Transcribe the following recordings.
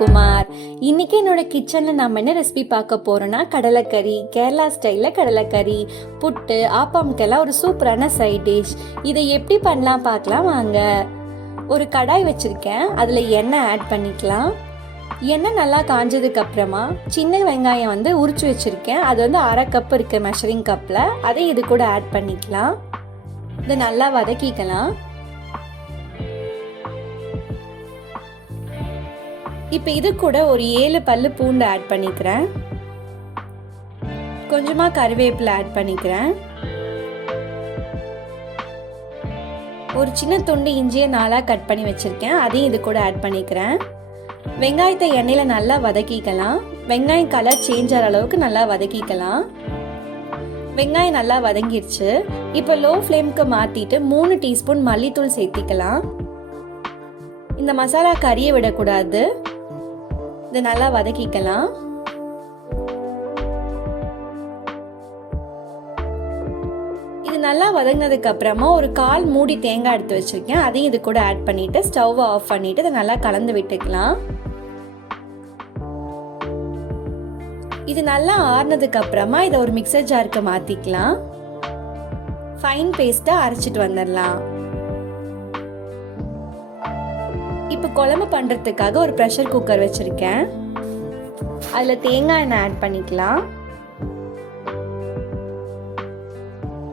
குமார். இன்னைக்கு என்னோட கிச்சனில் நம்ம என்ன ரெசிபி பார்க்க போகிறோன்னா கடலைக்கறி, கேரளா ஸ்டைலில் கடலைக்கறி, புட்டு, ஆப்பம்கெல்லாம் ஒரு சூப்பரான சைட் டிஷ். இதை எப்படி பண்ணலாம் பார்க்கலாம் வாங்க. ஒரு கடாய் வச்சுருக்கேன், அதில் எண்ணெய் ஆட் பண்ணிக்கலாம். எண்ணெய் நல்லா காஞ்சதுக்கு அப்புறமா சின்ன வெங்காயம் உரிச்சு வச்சுருக்கேன். அது 1/2 கப் இருக்குது மெஷரிங் கப்பில். அதை இது கூட ஆட் பண்ணிக்கலாம். இதை நல்லா வதக்கிக்கலாம். இப்போ இது கூட ஒரு 7 பல்லு பூண்டு ஆட் பண்ணிக்கிறேன். கொஞ்சமாக கருவேப்பிலை ஆட் பண்ணிக்கிறேன். ஒரு சின்ன துண்டு இஞ்சியை 4 கட் பண்ணி வச்சுருக்கேன், அதையும் இது கூட ஆட் பண்ணிக்கிறேன். வெங்காயத்தை எண்ணெயில் நல்லா வதக்கிக்கலாம். வெங்காயம் கலர் சேஞ்ச் ஆகிற அளவுக்கு நல்லா வதக்கிக்கலாம். வெங்காயம் நல்லா வதங்கிடுச்சு. இப்போ லோ ஃப்ளேமுக்கு மாற்றிட்டு 3 டீஸ்பூன் மல்லித்தூள் சேர்த்திக்கலாம். இந்த மசாலா கறியை விடக்கூடாது. இதை நல்லா வதக்கிக்கலாம். இது நல்லா வதங்கினதுக்கு அப்புறமா ஒரு 1/4 மூடி தேங்காய் எடுத்து வச்சிருக்கேன், அதையும் இது கூட ஆட் பண்ணிட்டு ஸ்டவ்வை ஆஃப் பண்ணிட்டு இதை நல்லா கலந்து விட்டுக்கலாம். இது நல்லா ஆறுனதுக்கு அப்புறமா இதை ஒரு மிக்சர் ஜாருக்கு மாத்திக்கலாம். ஃபைன் பேஸ்ட்டை அரைச்சிட்டு வந்துடலாம். இப்போ குழம்பு பண்ணுறதுக்காக ஒரு ப்ரெஷர் குக்கர் வச்சுருக்கேன். அதில் தேங்காய் எண்ணெய் ஆட் பண்ணிக்கலாம்.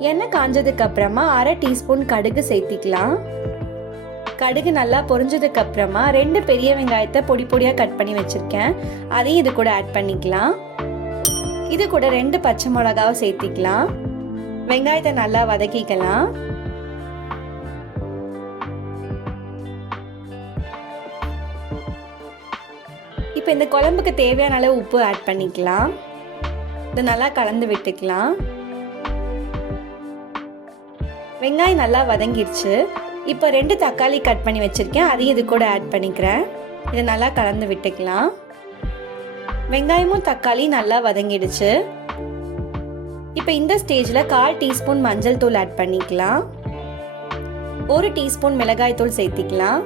எண்ணெய் காஞ்சதுக்கு அப்புறமா 1/2 டீஸ்பூன் கடுகு சேர்த்திக்கலாம். கடுகு நல்லா பொரிஞ்சதுக்கு அப்புறமா 2 பெரிய வெங்காயத்தை பொடி பொடியாக கட் பண்ணி வச்சுருக்கேன், அதையும் இது கூட ஆட் பண்ணிக்கலாம். இது கூட 2 பச்சை மிளகாவை சேர்த்திக்கலாம். வெங்காயத்தை நல்லா வதக்கிக்கலாம். இப்போ இந்த குழம்புக்கு தேவையான அளவு உப்பு ஆட் பண்ணிக்கலாம். இதை நல்லா கலந்து விட்டுக்கலாம். வெங்காயம் நல்லா வதங்கிடுச்சு. இப்போ 2 தக்காளி கட் பண்ணி வச்சுருக்கேன், அதையும் இது கூட ஆட் பண்ணிக்கிறேன். இதை நல்லா கலந்து விட்டுக்கலாம். வெங்காயமும் தக்காளி நல்லா வதங்கிடுச்சு. இப்போ இந்த ஸ்டேஜில் 1/4 டீஸ்பூன் மஞ்சள் தூள் ஆட் பண்ணிக்கலாம். 1 டீஸ்பூன் மிளகாய் தூள் சேர்த்திக்கலாம்.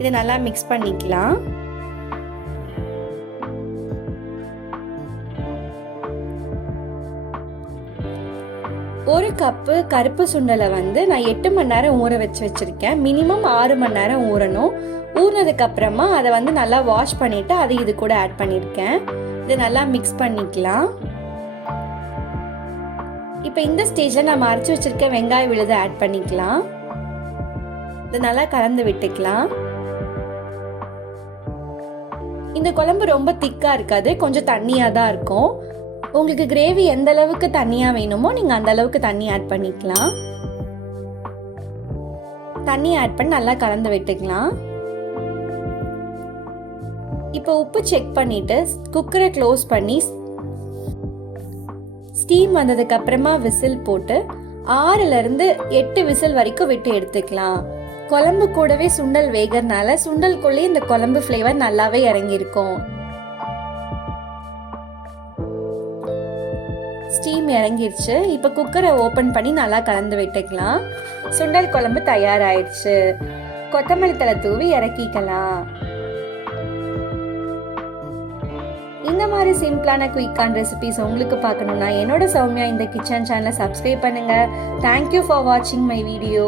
இதை நல்லா மிக்ஸ் பண்ணிக்கலாம். ஒரு கப்பு கருப்பு சுண்டலை நான் 8 மணி நேரம் ஊற வச்சிருக்கேன். மினிமம் 6 மணி நேரம் ஊறணும். ஊறினதுக்கு அப்புறமா அதை நல்லா வாஷ் பண்ணிட்டு அதை இது கூட ஆட் பண்ணியிருக்கேன். இதை நல்லா மிக்ஸ் பண்ணிக்கலாம். இப்போ இந்த ஸ்டேஜில் நம்ம அரைச்சி வச்சிருக்க வெங்காய விழுதை ஆட் பண்ணிக்கலாம். இதை நல்லா கலந்து விட்டுக்கலாம். இந்த குழம்பு ரொம்ப திக்காக இருக்காது, கொஞ்சம் தண்ணியாக தான் இருக்கும். உங்களுக்கு கிரேவி எந்த அளவுக்கு தண்ணியாக வேணுமோ நீங்கள் அந்த அளவுக்கு தண்ணி ஆட் பண்ணிக்கலாம். தண்ணி ஆட் பண்ணி நல்லா கலந்து விட்டுக்கலாம். இப்போ உப்பு செக் பண்ணிட்டு குக்கரை க்ளோஸ் பண்ணி ஸ்டீம் வந்ததுக்கு அப்புறமா விசில் போட்டு 6லிருந்து 8 விசில் வரைக்கும் விட்டு எடுத்துக்கலாம். குழம்பு கூடவே சுண்டல் வேகறனால சுண்டல்குள்ளே இந்த குழம்பு ஃப்ளேவர் நல்லாவே இறங்கியிருக்கும். ஸ்டீம் இறங்கிருச்சு. இப்போ குக்கரை ஓப்பன் பண்ணி நல்லா கலந்து விட்டுக்கலாம். சுண்டல் குழம்பு தயாராயிடுச்சு. கொத்தமல்லி தழை தூவி இறக்கிக்கலாம். இந்த மாதிரி சிம்பிளான குயிக்கான ரெசிபிஸ் உங்களுக்கு பார்க்கணும்னா என்னோட சௌமியா இந்த கிச்சன் சேனலை சப்ஸ்கிரைப் பண்ணுங்க. தேங்க்யூ ஃபார் வாட்சிங் மை வீடியோ.